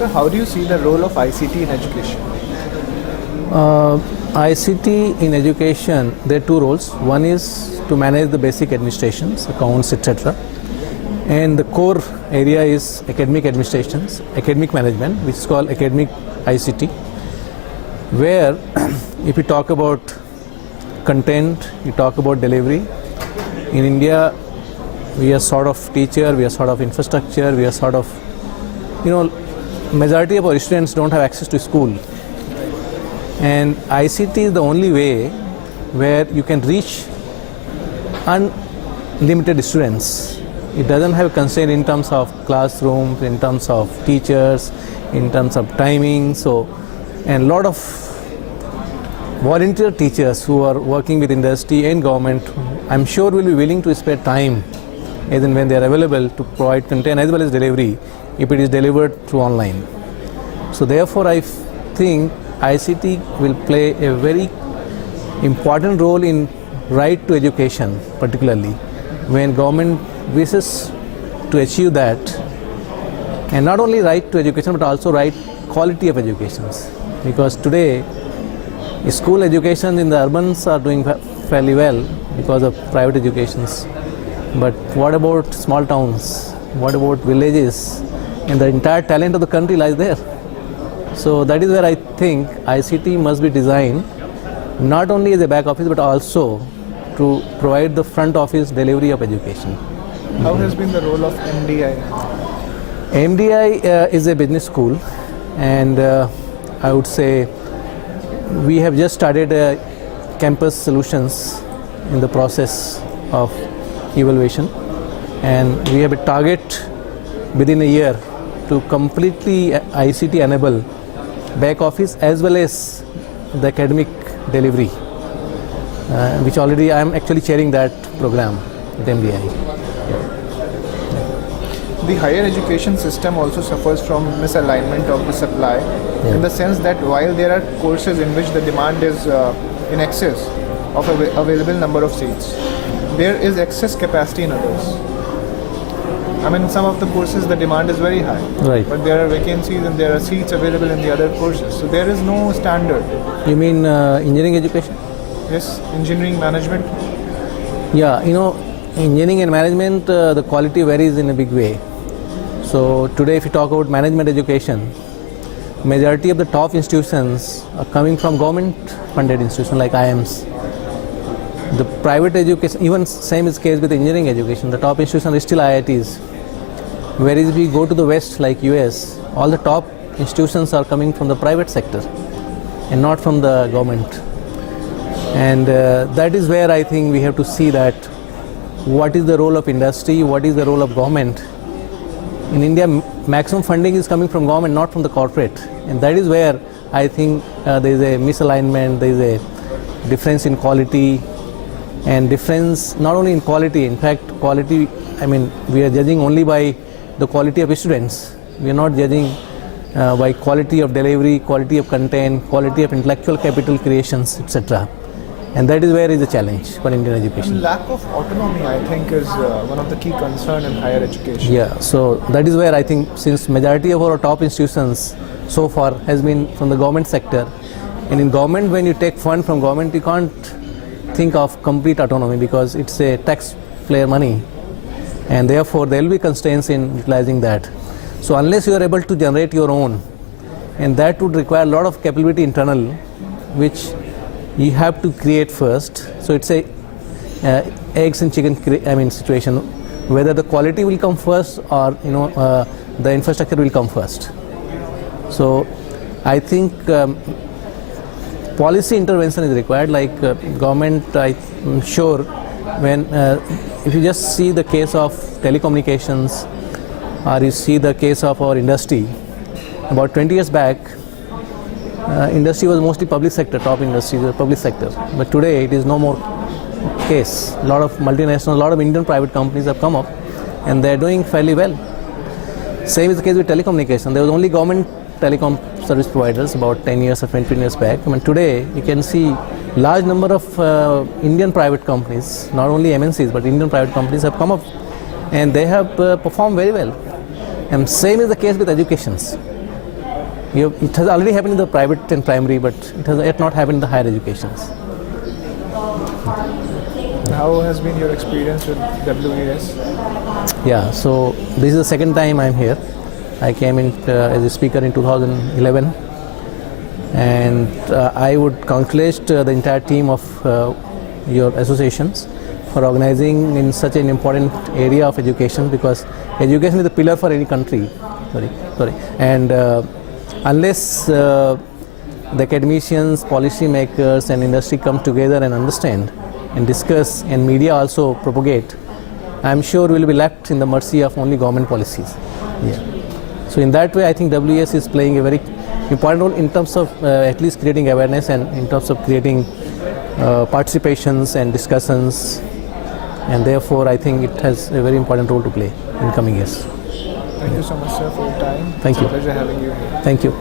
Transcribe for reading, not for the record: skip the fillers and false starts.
So how do you see the role of ICT in education? ICT in education, there are two roles. One is to manage the basic administrations, accounts, etc. And the core area is academic administrations, academic management, which is called academic ICT, where if you talk about content, you talk about delivery. In India, we are sort of teacher, we are sort of infrastructure, we are sort of, majority of our students don't have access to school. And ICT is the only way where you can reach unlimited students. It doesn't have constraint in terms of classrooms, in terms of teachers, in terms of timing. So, and a lot of volunteer teachers who are working with industry and government, I'm sure will be willing to spend time as and when they are available to provide content as well as delivery if it is delivered through online. So therefore I think ICT will play a very important role in right to education, particularly when government wishes to achieve that, and not only right to education but also right quality of educations, because today school education in the urbans are doing fairly well because of private educations, but what about small towns, what about villages, and the entire talent of the country lies there. So that is where I think ICT must be designed not only as a back office but also to provide the front office delivery of education. How has been the role of MDI? MDI is a business school, and I would say we have just started campus solutions in the process of evaluation, and we have a target within a year to completely ICT enable back office as well as the academic delivery, which already I am actually chairing that program at MDI. The higher education system also suffers from misalignment of the supply, in the sense that while there are courses in which the demand is in excess of available number of seats, there is excess capacity in others. I mean, some of the courses the demand is very high, Right. but there are vacancies and there are seats available in the other courses. So there is no standard. You mean engineering education? Yes, engineering management. Yeah, engineering and management, the quality varies in a big way. So today if you talk about management education, majority of the top institutions are coming from government funded institutions like IIMs. The private education, even same is the case with engineering education, the top institutions are still IITs. Whereas if we go to the West like US, all the top institutions are coming from the private sector and not from the government. And that is where I think we have to see that what is the role of industry, what is the role of government. In India, maximum funding is coming from government, not from the corporate. And that is where I think there is a misalignment, there is a difference in quality, and difference not only in quality, in fact, quality, I mean, we are judging only by the quality of students. We are not judging by quality of delivery, quality of content, quality of intellectual capital creations, etc. And that is where is the challenge for Indian education. And lack of autonomy, I think, is one of the key concerns in higher education. Yeah, so that is where I think, since majority of our top institutions so far has been from the government sector, and in government, when you take fund from government, you can't think of complete autonomy because it's a taxpayer money, and therefore there will be constraints in utilizing that. So unless you are able to generate your own, and that would require a lot of capability internal, which you have to create first. So it's a eggs and chicken situation, whether the quality will come first or the infrastructure will come first. So I think policy intervention is required, like government, I'm sure, when if you just see the case of telecommunications or you see the case of our industry, about 20 years back, industry was mostly public sector, top industry was public sector. But today it is no more case. A lot of multinational, a lot of Indian private companies have come up and they are doing fairly well. Same is the case with telecommunication. There was only government telecom service providers about 10 years or 20 years back. I mean, today you can see large number of Indian private companies, not only MNCs but Indian private companies have come up and they have performed very well. And same is the case with educations. It has already happened in the private and primary, but it has yet not happened in the higher educations. How has been your experience with WES? Yeah, so this is the second time I'm here. I came in as a speaker in 2011, and I would congratulate the entire team of your associations for organizing in such an important area of education, because education is the pillar for any country. And unless the academicians, policy makers and industry come together and understand and discuss, and media also propagate, I'm sure we'll be left in the mercy of only government policies. Yeah. So in that way, I think WES is playing a very important role in terms of at least creating awareness, and in terms of creating participations and discussions, and therefore I think it has a very important role to play in coming years. Thank you so much, sir, for your time. Thank It's you. a pleasure having you here. Thank you.